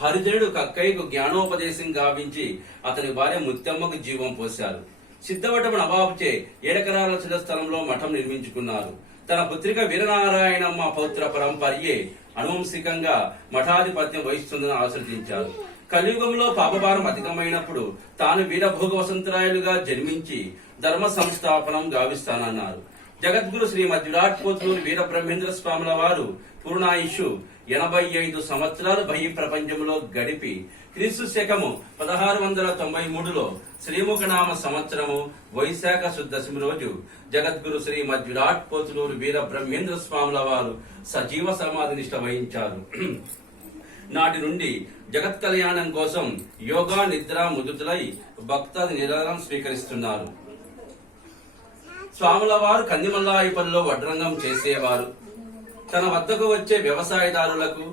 హరిజనుడు కక్కయ్యకు జ్ఞానోపదేశం గావించి అతని భార్య ముత్యమ్మకు జీవం పోశారు. సిద్ధవటం నవాబుచే 7 ఎకరాల స్థలంలో మఠం నిర్మించుకున్నారు. తన పుత్రిక వీరనారాయణమ్మ పౌత్ర పరంపర్యే అనువంశికంగా మఠాధిపత్యం వహిస్తుందని ఆశ్రదించారు. కలియుగంలో పాపభారం అధికమైనప్పుడు తాను వీరభోగ వసంతరాయులుగా జన్మించి ధర్మ సంస్థాపనం గావిస్తానన్నారు. జగద్గురు శ్రీమద్ విరాట్ పోతులూరి వీరబ్రహ్మేంద్ర స్వాముల వారు పూర్ణాయుషు 85 సంవత్సరాలు బహి ప్రపంచంలో గడిపి క్రీస్తు శకము 1693లో శ్రీముఖనామ సంవత్సరము వైశాఖ శుద్ధశమి రోజు జగద్గురు శ్రీమద్ విరాట్ పోతులూరి వీరబ్రహ్మేంద్ర స్వాముల వారు సజీవ సమాధి నిష్ఠ వహించారు. నాటి నుండి జగత్ కళ్యాణం కోసం యోగా నిద్ర ముదుతులై భక్తాది నిరాదరణ స్వీకరిస్తున్నారు. స్వాముల వారు కందిమల్లాయిపల్లిలో వడ్రంగం చేసేవారు. తన వద్దకు వచ్చే వ్యవసాయదారులకు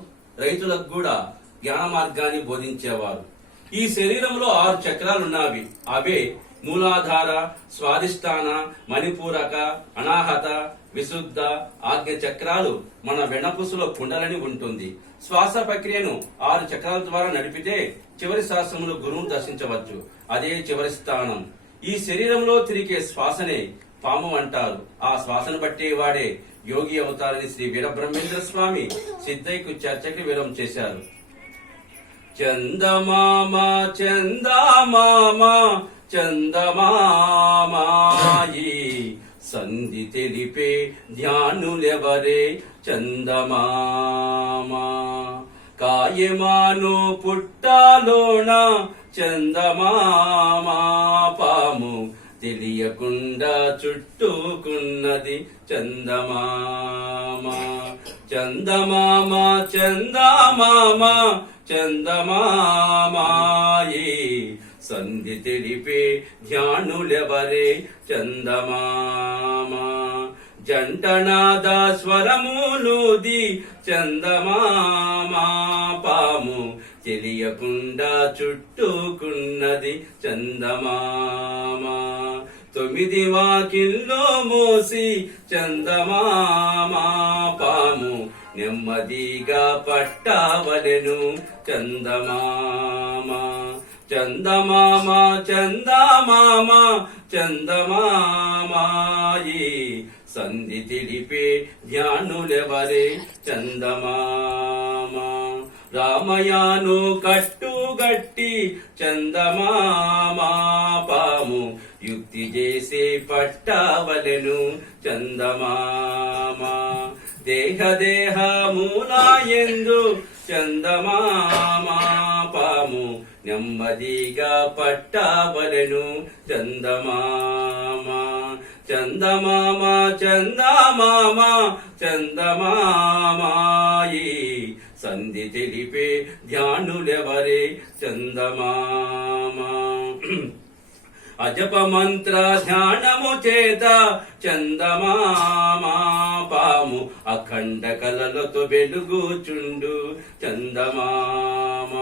రైతులకు కూడా జ్ఞాన మార్గాన్ని బోధించేవారు. ఈ శరీరంలో 6 చక్రాలున్నవి. అవే మూలాధార, స్వాదిష్టాన, మణిపూరక, అనాహత, విశుద్ధ, ఆజ్ఞ చక్రాలు. మన వెనపుసులో కుండలని ఉంటుంది. శ్వాస ప్రక్రియను 6 చక్రాల ద్వారా నడిపితే చివరి శ్వాసములు గురువును దర్శించవచ్చు. అదే చివరి స్థానం. ఈ శరీరంలో తిరిగే శ్వాసనే పాము అంటారు. ఆ శ్వాసను బట్టే వాడే యోగి అవుతారని శ్రీ వీరబ్రహ్మేంద్ర స్వామి సిద్ధయ్యకు చర్చకి విరం చేశారు. చందమామ చందమామ చందమామాయి సంధి తెలిపే ధ్యానులెవరే చందమామ కాయమాను పుట్టాలోన చందమామ పాము తెలియకుండా చుట్టుకున్నది చందమామ చందమామ చందమామ చందమామాయి సంధి తెలిపే ధ్యానులెవరే చందమామ జంటనాద స్వరములుది చందమామ పాము తెలియకుండా చుట్టుకున్నది చందమామ 9 వాకిల్లో మోసి చందమామ పాము నెమ్మదిగా పట్టావలెను చందమామ చందమామ చందమామ చందమామాయి సంధి తెలిపే ధ్యానులెవరే చందమామ రామయాను కట్టుగట్టి చందమామ పాము యుక్తి చేసే పట్టావలెను చందమామ దేహ మూలాయందు చందమామ పాము నెమ్మదిగా పట్టావలెను చందమామ చందమామ చందమామ చందమామాయి సంధి తెలిపే ధ్యానులెవరే చందమామ అజప మంత్ర ధ్యానము చేత చందమామ పాము అఖండ కలలతో వెలుగుచుండు చందమామ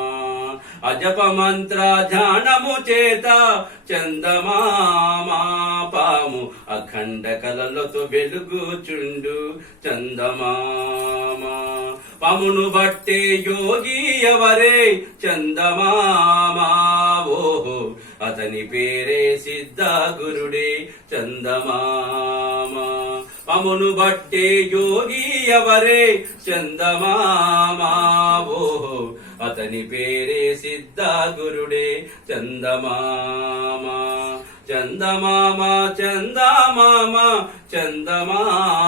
అజప మంత్ర ధ్యానము చేత చందమామ పాము అఖండ కలలతో వెలుగుచుండు చందమామ పామును బట్టే యోగి ఎవరే చందమామ ఓహో అతని పేరే సిద్ధ గురుడే చందమామ పామును బట్టే యోగి ఎవరే చందమామ ఓహో అతని పేరే సిద్ధ గురుడే చందమామ చందమామ చందమామ చందమామాయి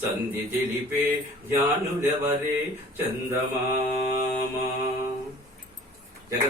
సంధి తెలిపే ధ్యానులెవరే చందమామ